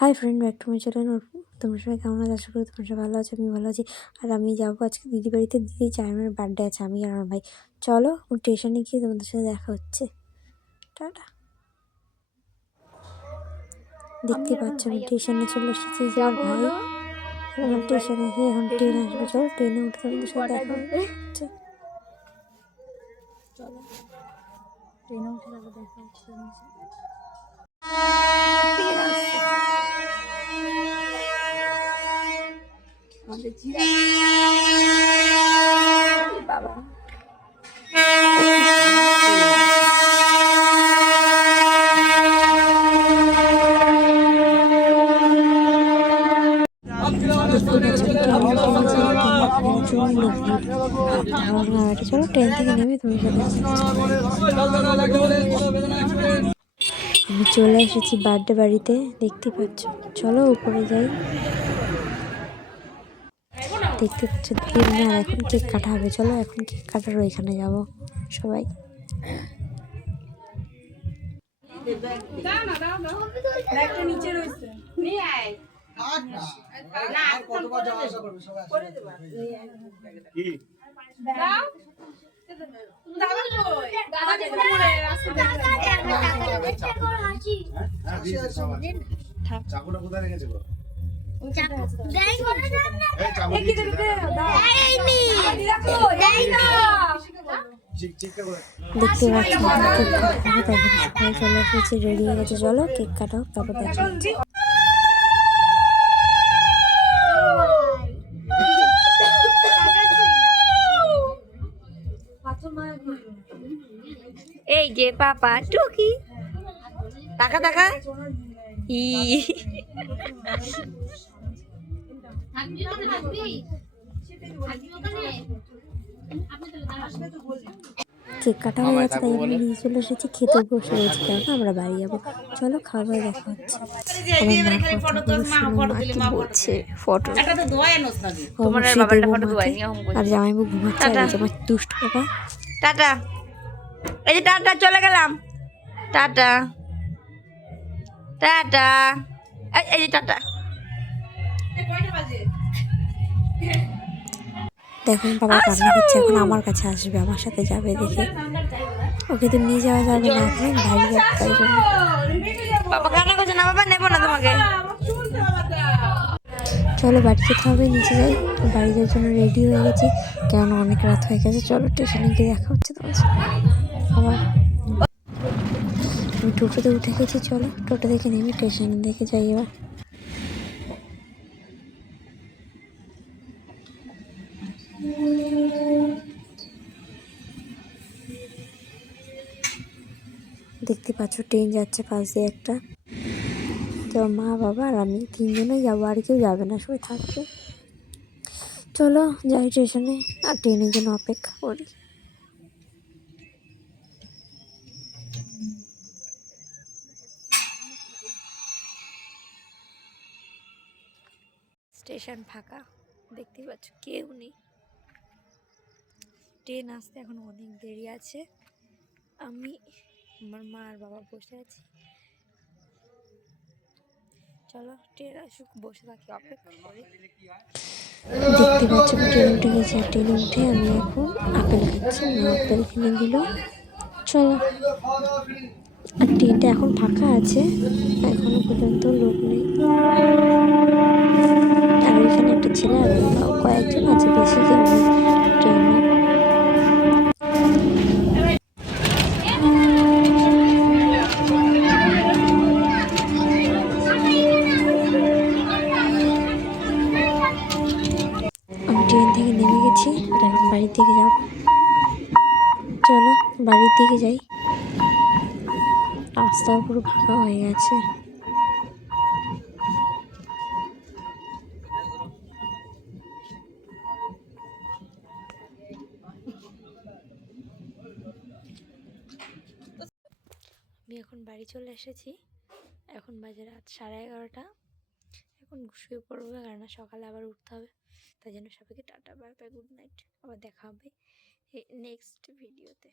Hi friend, back to my channel. তোমরা সবাই কেমন আছো? আশা করি তোমরা সবাই ভালো আছো, আমি ভালো আছি। আর আমি যাবো আজকে দিদি বাড়িতে। দিদি চাইমার বার্থডে আছে, আমি আর আমার ভাই। চলো স্টেশনে গিয়ে তোমাদের সাথে দেখা হচ্ছে। টাটা। দেখতে পাচ্ছ আমি স্টেশনে চলে এসেছি, যে আমার ভাই আমার স্টেশনে এসে এখন ট্রেন আসবে। চলো ট্রেনে উঠে তোমাদের সাথে দেখা হচ্ছে। চলো ট্রেনে উঠে তারপর দেখা হচ্ছে। বাবা চলো ট্রেন থেকে নেমে তুমি সাথে আমি চলে এসেছি বার্থডে বাড়িতে, দেখতে পাচ্ছ। চলো উপরে যাই। দেখতে পাচ্ছ দিদি আর এখন কেক কাটা হবে। চলো এখন কেক কাটার ওইখানে যাব সবাই। দেখতে পাচ্ছি কেক কাটা হবে, তারপরে সবাই চলে এসেছে, রেডি হয়ে গেছে। চলো কেক কাটা হোক, তারপর দেখা হচ্ছে। এই যে পাপা টুকি টাকা টাকা ই কেক কাটা হয়ে গেছে, তাই আমি নিয়ে চলে এসেছি, খেতে বসে রয়েছে, কেন আমরা বাড়ি যাবো। চলো খাবার দেখা হচ্ছে। আমার মা বলছে ফটো আর জামাইবু ঘুমাচ্ছে, আর আমার দুষ্ট বাবা। টাটা, এই যে টাটা, চলে গেলাম। টাটা টাটা, এই যে টাটা। দেখুন বাবা কান্না করছে, এখন আমার কাছে আসবে, আমার সাথে যাবে। দেখে ওকে তো নিয়ে যাওয়া যাবে না, এখন বাড়ি যাবে, তাই জন্য। বাবা কান্না করছে না, বাবা নেবো না তোমাকে। চলো বাড়ি যেতে হবে, নিচে যাই। বাড়ি যাওয়ার জন্য রেডি হয়ে গেছি, কেন অনেক রাত হয়ে গেছে। চলো স্টেশনে গিয়ে দেখা হচ্ছে তোমার সাথে আবার। আমি টোটোতে উঠে গেছি, চলো টোটো দেখে নেমে স্টেশনে দেখে যাই এবার। দেখতে পাচ্ছ ট্রেন যাচ্ছে পাশ দিয়ে একটা। তো মা বাবা আর আমি তিনজনেই যাবো, আর কেউ যাবে না, সবাই থাকবে। চলো যাই স্টেশনে, আর ট্রেনের জন্য অপেক্ষা করি। স্টেশন ফাঁকা, দেখতে পাচ্ছ কেউ নেই। ট্রেন আসতে এখন অনেক দেরি আছে। আমি, আমার মা আর বাবা বসে আছি। চলো ট্রেন আসুক, বসে থাকি, অপেক্ষা করি। দেখতে পাচ্ছ আমি ট্রেনে উঠে গেছি, আর ট্রেনে উঠে আমি এখন আপেল খাচ্ছি। মা আপেল কিনে দিল। চলো, আর ট্রেনটা এখন ফাঁকা আছে, এখনো পর্যন্ত লোক নেই। আর ওইখানে একটা ছেলে আর কয়েকজন আছে, বেশি কেউ নেই ট্রেনে। আমি ট্রেন থেকে নেমে গেছি, আর এখন বাড়ির দিকে যাব। চলো বাড়ির দিকে যাই। রাস্তা পুরো ফাঁকা হয়ে গেছে। আমি এখন বাড়ি চলে এসেছি, এখন বাজে রাত 11:30। এখন শুয়ে পড়বো, কারণ সকালে আবার উঠতে হবে। তাই জন্য সবাইকে tata, bye bye, good night. আবার দেখা হবে নেক্সট ভিডিওতে।